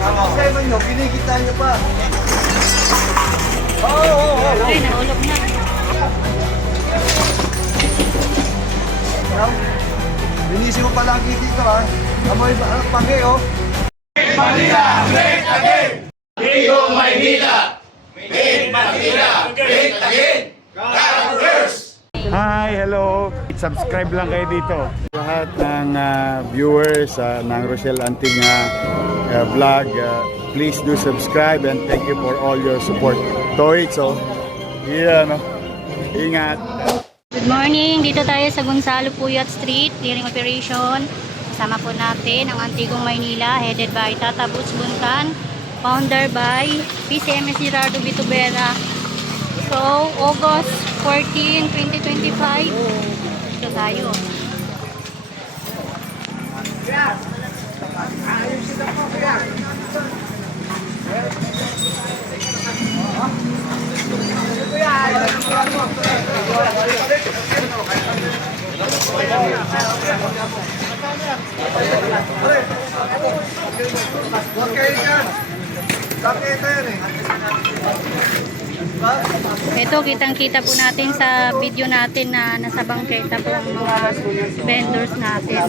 Sabi nyo, binigita nyo pa. Oo. Ay, nahulog na. Binisip mo palagi dito ha. Amoy pangge oh. Manila, great again! Tigong Maynila, great Manila, great again! Carolers! Hi, hello. Subscribe lang kayo dito. Lahat ng viewers ng Rochelle Anting vlog, please do subscribe and thank you for all your support. Toits, oh. Yeah, no. Ingat. Good morning, dito tayo sa Gonzalo Puyat Street, clearing operation. Kasama po natin ang Antigong Maynila, headed by Tata Boots Buntan, founder by PCMS Gerardo Vitubera. So, August 14, 2025, dito tayo. Ito, kitang-kita po natin sa video natin na nasa bangketa po ang mga vendors natin.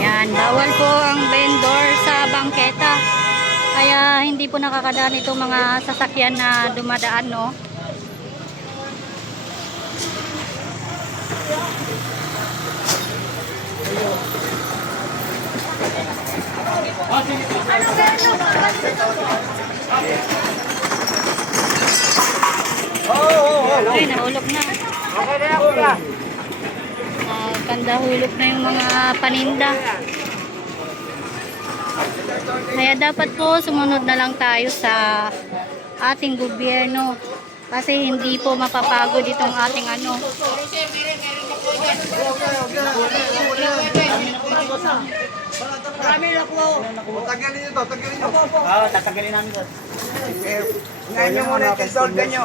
Yan, bawal po ang vendor sa bangketa. Kaya hindi po nakakadaan itong mga sasakyan na dumadaan, no? Ay, nahulog na. Kanda hulog na yung mga paninda. Kaya dapat po sumunod na lang tayo sa ating gobyerno kasi hindi po mapapagod itong ating ano. Marami na po. Tagalin nyo to, tagalin nyo. Oo, tatagalin namin to. Ngayon nyo muna yung solda nyo.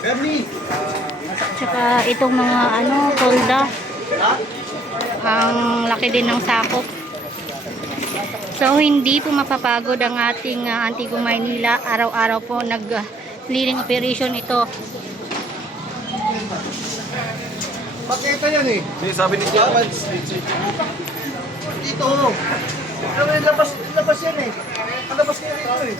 Bernie. Tsaka itong mga ano, tolda. Ang laki din ng sakop. So hindi po mapapagod ang ating Antigong Maynila. Araw-araw po nag-clearing operation ito. Pakita yan eh. Sabi ni Japan. Dito. Ano yung labas yan eh. Ang labas kayo rito eh.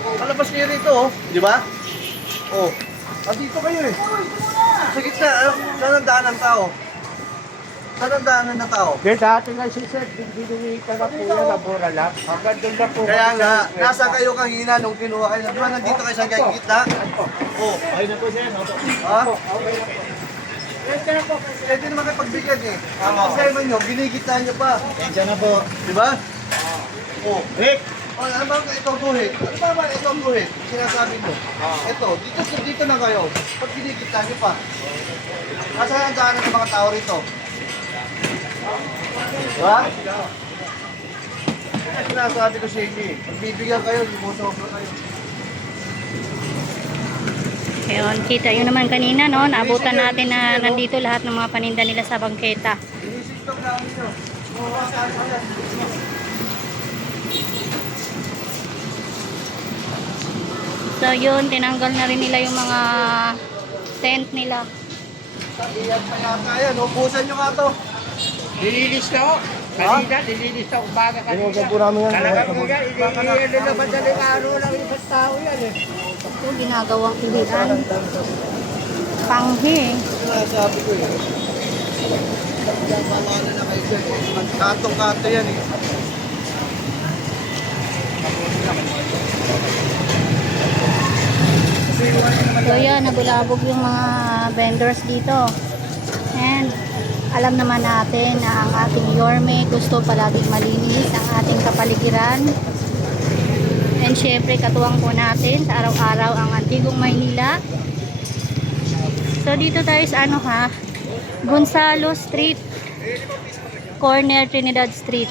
Ang labas kayo rito oh. Di ba? Oh. Dito kayo eh. Sa gitna. Saan ang daan ng tao? Saan ang daanan ng tao? Kaya dati nga si Sir, binuwitan na po yan, nabura lang. Hanggang doon na po. Kaya nga, nasa kayo kanina nung kinuha kayo. Di ba nandito kayo sa gitna? Oh. Ayun na po Sir. Ha? Pwede naman kayo pagbigyan eh. Ang problema nyo, binigita nyo pa. Diyan na po. Di ba? Oh. Rick! Ano ba ito ang guhit? Ano ba ito ang guhit? Sinasabi mo. Ito, dito na kayo. Pag binigita nyo pa. Nasaan ang daanan ng mga tao rito? Ha? Sinasabi ko sa inyo eh. Pag bibigyan kayo, limusobra kayo. Ayun, kita yun naman kanina, no? Naabutan natin na nandito lahat ng mga paninda nila sa bangketa. Inisip namin nyo. Saan pa yan? So yun, tinanggal na rin nila yung mga tent nila. Iyan pa yata yan. Ubusan nyo nga to. Nililis na ako. Kanina, nililis na ako baga kanina. Inuusan po namin yan. Talagang nga, hindi na madaling araw lang yung tao yan eh. Ito, ginagawang pilihan. Panghi. Sinasabi ko eh. Mamana na kayo dyan eh. Katong-kato yan eh. So yan, nabulabog yung mga vendors dito. And alam naman natin na ang ating Yorme gusto palaging malinis ang ating kapaligiran. And syempre, katuwang po natin sa araw-araw ang Antigong Maynila. So, dito tayo sa ano ha? Gonzalo Street. Corner Trinidad Street.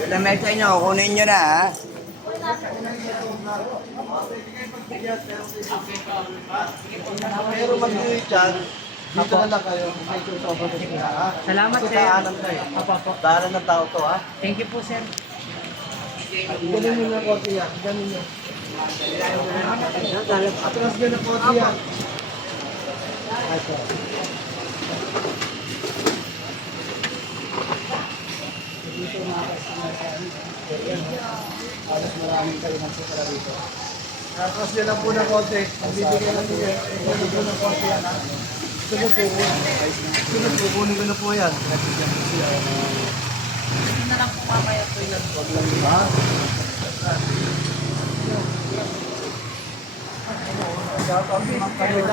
Yung lamesa nyo, kunin nyo na ha. Pero mag-uwi dyan, dito na lang kayo. May susobra sa sila, ha? Salamat, Kasi sir. daanan to eh. Daanan ng tao to, ha? Thank you po, sir. Ganun nyo na konti yan. Ganun nyo. Atras nyo na konti yan. Atras nyo lang po na konti. Ang bibigyan natin yan. Sunod ko na konti yan, ha? Sunod po po. Sunod po. Kunin ko na po yan. Ha?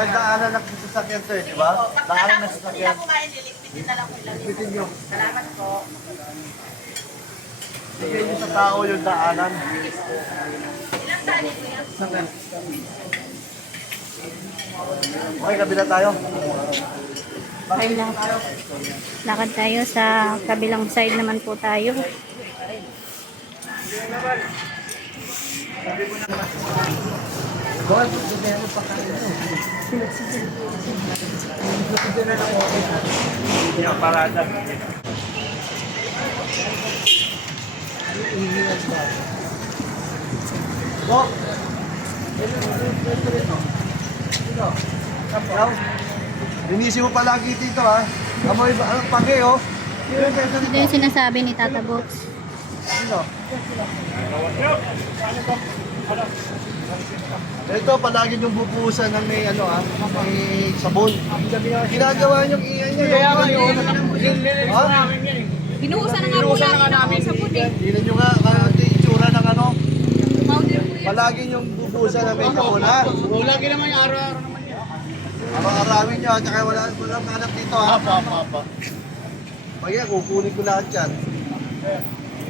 Daanan ng sasakyan to eh, di ba? Daanan ng sasakyan. Lipitin nyo. Salamat po. Bigay nyo sa tao yung daanan. Ilang tali po yan? Okay, kabila tayo. Okay lang. Lakad tayo sa kabilang side naman po tayo. Go! Ikaw, linisin mo palagi dito ha. Amoy ba? Ano, pake oh. Ito yung sinasabi ni Tata Box. Sino? Ito, palagi yung bubuhusan ng may ano ha, may sabon. Ginagawa niyong iyan niya. Kaya nga yun. Ha? Binuhusan na nga po namin sa puti. Tingnan nyo nga, yung itsura ng ano. Powder po yan. Palagi yung bubuhusan ng may sabon ha. Lagi naman yung araw-araw naman yan. Araw-arawin nyo, tsaka walang hanap dito ha. Apa. Pag yan, kukunin ko lahat yan.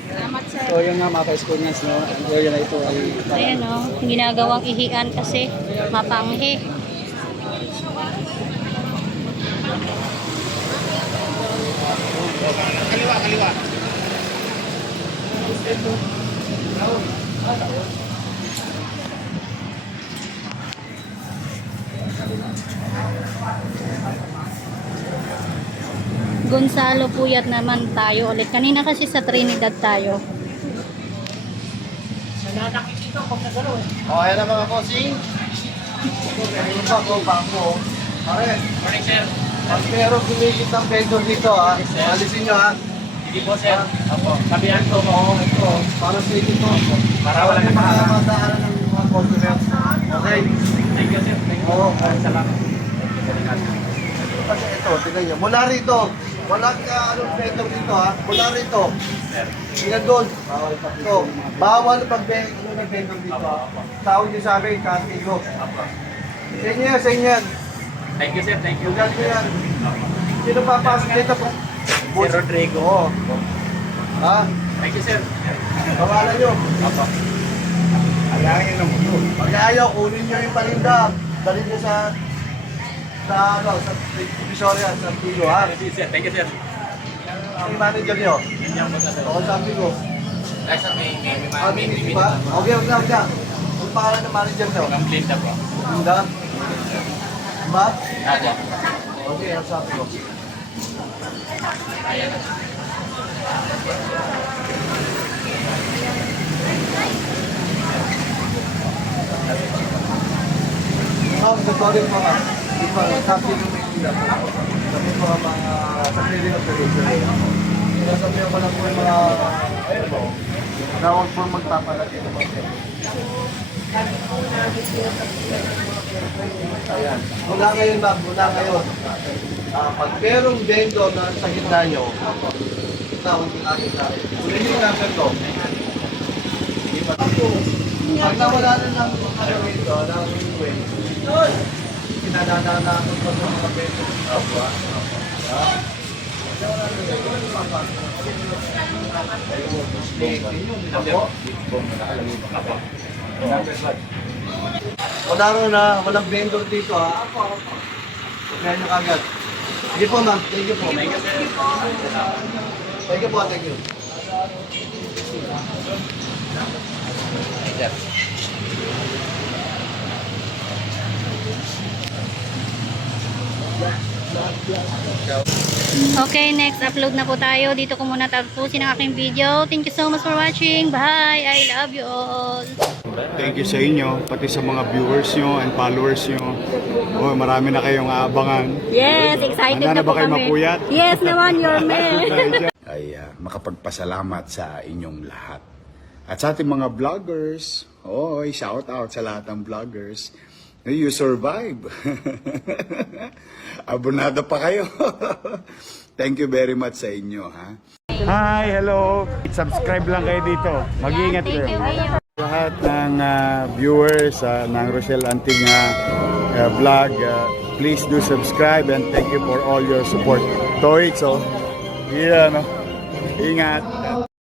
Salamat, sir. So yun nga mga ka-schoolmates, no? Ang area na ito ay Ayan o, ginagawang ihian kasi mapanghi. kaliwa. Gonzalo Puyat naman tayo ulit. Kanina kasi sa Trinidad tayo. O, ayan na mga bossing. Meron pa ko, bangko. Pare, Morning, sir. pag meron kumikit ng vendor dito ha, alisin nyo ha. Sige po, sir. Apo. Sabihan ko mo. Ito, para sa ito to. Para wala Para nang mga madaanan ng mga customers. Okay? Thank you, sir. Thank you. Oo. Salamat. Kasi ito, tingnan nyo. Mula rito, walang anong vendor dito ha. Mula rito. Tingnan doon. Ito, bawal pag vendor dito. Tawag nyo sa amin, Kantigo. Sa inyo yan, sa inyo yan. Thank you, sir. Thank you. Lugar ko yan. Sino papasok dito po? Si Rodrigo. Oo. Ha? Thank you, sir. Bawalan nyo. Apo. Alangin ng mundo. Pag ayaw, kunin nyo yung paninda. Dalhin nyo sa Divisoria, sa Pilo, ha? Thank you, sir. Thank you, sir. Ang manager nyo. Oo, sabi ko. Mini, di ba? Okay, huwag na. Ang pangalan ng manager nyo? Ang Linda po. Linda? Diba? Aja. Okay, ang sabi ko. Nagpagin mo ka. Di ba, sabi ng Maynila. Sabi mo mga sa clearing operation. Sasabihan ko lang po yung mga na huwag po magpapalat dito. Ayan. Mula ngayon, ma'am. Mula ngayon. Pag merong vendor na sa gitna nyo, tawag din natin sa akin. Ulit yung number ko. Pag nawala na ng ano rito, ng win, pinadadaan natin po sa mga vendor. Wala rin na, walang vendor dito ha. Kaya nyo kagad. Sige po ma'am, thank you po. Thank you po, thank you. Okay, next upload na po tayo. Dito ko muna tapusin ang aking video. Thank you so much for watching. Bye! I love you all. Thank you sa inyo, pati sa mga viewers nyo and followers nyo. Oh, marami na kayong aabangan. Yes, excited Handa na na po ba kayo kami. mapuyat? Yes naman, your man. Ay makapagpasalamat sa inyong lahat. At sa ating mga vloggers, shout out sa lahat ng vloggers. You survive. Abonado pa kayo. Thank you very much sa inyo, ha? Hi, hello. Subscribe lang kayo dito. Mag-iingat kayo. Lahat ng viewers ng Rochelle Antig vlog, please do subscribe and thank you for all your support. Toits, yeah, no? Ingat.